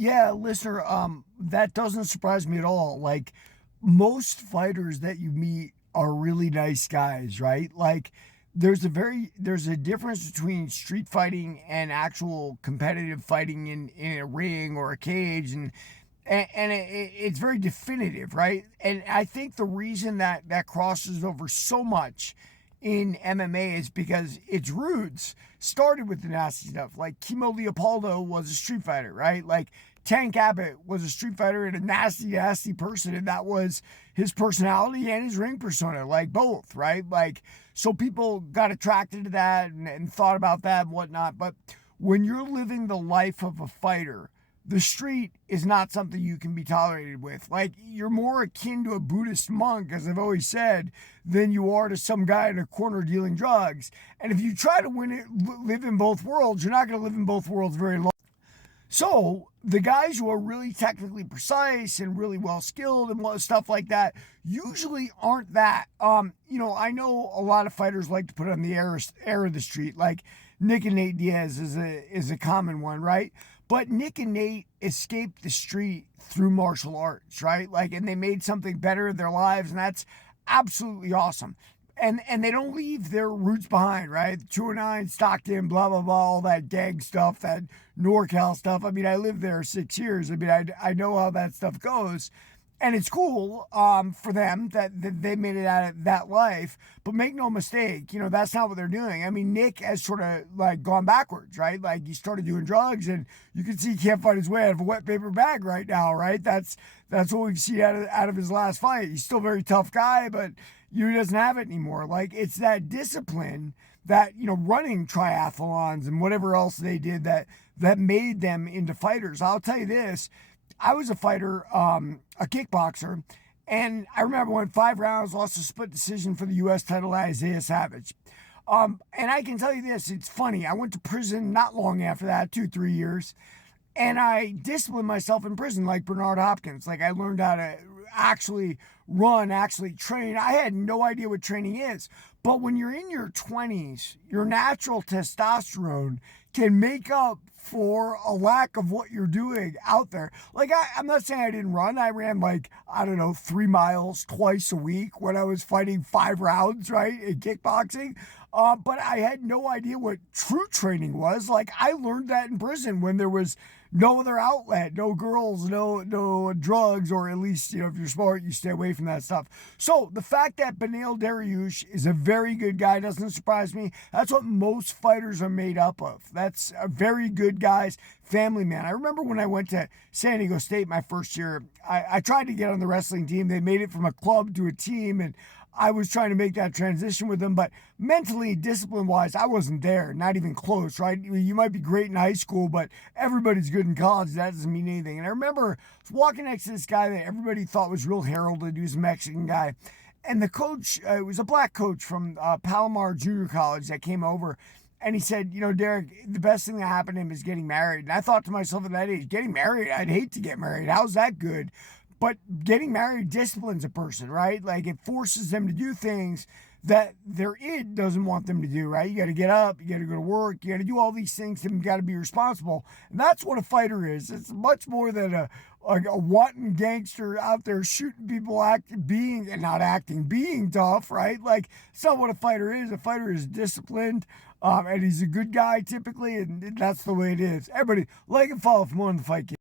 Yeah, listener, that doesn't surprise me at all. Like most fighters that you meet are really nice guys, right? Like there's a difference between street fighting and actual competitive fighting in a ring or a cage and it's very definitive, right? And I think the reason that that crosses over so much in MMA is because its roots started with the nasty stuff. Like Kimo Leopoldo was a street fighter, right? Like Tank Abbott was a street fighter and a nasty, nasty person, and that was his personality and his ring persona, like both, right? Like, so people got attracted to that and thought about that and whatnot. But when you're living the life of a fighter, the street is not something you can be tolerated with. Like, you're more akin to a Buddhist monk, as I've always said, than you are to some guy in a corner dealing drugs. And if you try to live in both worlds, you're not going to live in both worlds very long. So the guys who are really technically precise and really well skilled and stuff like that usually aren't that. I know a lot of fighters like to put on the air of the street, like Nick and Nate Diaz is a common one, right? But Nick and Nate escaped the street through martial arts, right? Like, and they made something better in their lives, and that's absolutely awesome. And they don't leave their roots behind, right? 209, Stockton, blah, blah, blah, all that gang stuff, that NorCal stuff. I mean, I lived there 6 years. I mean, I know how that stuff goes. And it's cool for them that they made it out of that life. But make no mistake, that's not what they're doing. I mean, Nick has sort of like gone backwards, right? Like he started doing drugs, and you can see he can't fight his way out of a wet paper bag right now, right? That's what we see out of his last fight. He's still a very tough guy, but he doesn't have it anymore. Like it's that discipline that running triathlons and whatever else they did that made them into fighters. I'll tell you this. I was a fighter, a kickboxer, and I remember when 5 rounds, lost a split decision for the U.S. title to Isaiah Savage. And I can tell you this, it's funny. I went to prison not long after that, 2, 3 years, and I disciplined myself in prison like Bernard Hopkins. Like I learned how to actually run, actually train. I had no idea what training is. But when you're in your 20s, your natural testosterone can make up for a lack of what you're doing out there. Like, I'm not saying I didn't run. I ran like, I don't know, 3 miles twice a week when I was fighting 5 rounds, right, in kickboxing. But I had no idea what true training was. Like, I learned that in prison when there was no other outlet, no girls, no drugs, or at least, if you're smart, you stay away from that stuff. So the fact that Beneil Dariush is a very good guy doesn't surprise me. That's what most fighters are made up of. That's a very good guy's family man. I remember when I went to San Diego State my first year, I tried to get on the wrestling team. They made it from a club to a team, and I was trying to make that transition with them, but mentally, discipline-wise, I wasn't there, not even close, right? You might be great in high school, but everybody's good in college. That doesn't mean anything. And I remember walking next to this guy that everybody thought was real heralded. He was a Mexican guy. And the coach, it was a black coach from Palomar Junior College that came over, and he said, Derek, the best thing that happened to him is getting married. And I thought to myself at that age, getting married? I'd hate to get married. How's that good? But getting married disciplines a person, right? Like it forces them to do things that their id doesn't want them to do, right? You got to get up, you got to go to work, you got to do all these things, and you got to be responsible. And that's what a fighter is. It's much more than a wanton gangster out there shooting people, being tough, right? Like it's not what a fighter is. A fighter is disciplined, and he's a good guy typically, and that's the way it is. Everybody, like and follow for more on the Fight Game.